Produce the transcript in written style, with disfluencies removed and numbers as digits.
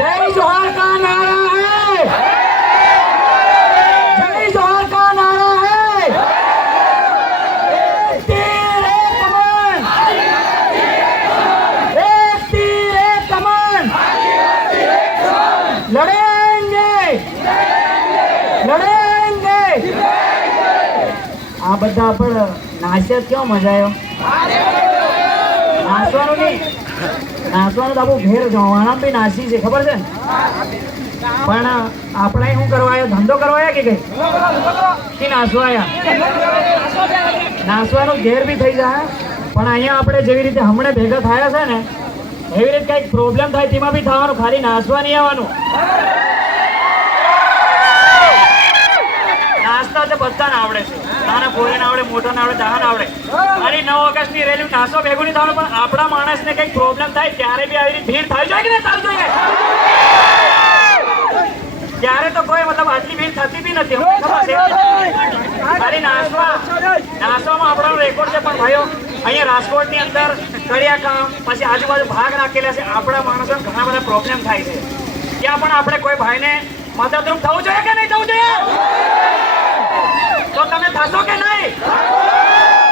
जय जोहार का नारा है, जय जोहार का नारा है। एक तीर एक कमान, एक तीर एक कमान, लड़ेंगे लड़ेंगे। આ બધા પણ નાચ્યા કેવો મજા આવ્યો? નાચવાનું નહીં, નાચવાનું તો આપણું ઘેર જવાના બી નાચી છે, ખબર છે ને? પણ આપણે શું કરવા આવ્યો? ધંધો કરવા આવ્યા કે કઈ નાચવા આવ્યા? નાચવાનું ઘેર બી થઈ જાય, પણ અહીંયા આપણે જેવી રીતે હમણાં ભેગા થયા છે ને એવી રીતે કઈક પ્રોબ્લેમ થાય તેમાં બી થવાનું, ખાલી નાચવા નહીં આવવાનું. નાસ્તા તો બધાને આવડે છે, નાના પોરીને આવડે, મોટાને આવડે, બધાને આવડે. અરે 9 ઓગસ્ટની રેલી નાસો ભેગું નહીં થવાનું, પણ આપણા માણસને કઈક પ્રોબ્લેમ થાય ત્યારે બી આવી રીતે ભીડ થઈ જાય કે નહીં થવી જોઈએ? ત્યારે તો કોઈ મતલબ આટલી ભીડ થતી બી નથી, ખાલી નાસવામાં આપણો રેકોર્ડ છે. પણ ભાઈઓ અહીંયા રાજકોટની અંદર કડિયા કામ પછી આજુબાજુ ભાગ રાખેલા છે, આપણા માણસોને ઘણા બધા પ્રોબ્લેમ થાય છે. ત્યાં પણ આપણે કોઈ ભાઈને મદદરૂપ થવું જોઈએ કે નહીં થવું જોઈએ? તો તમે થશો કે નહીં?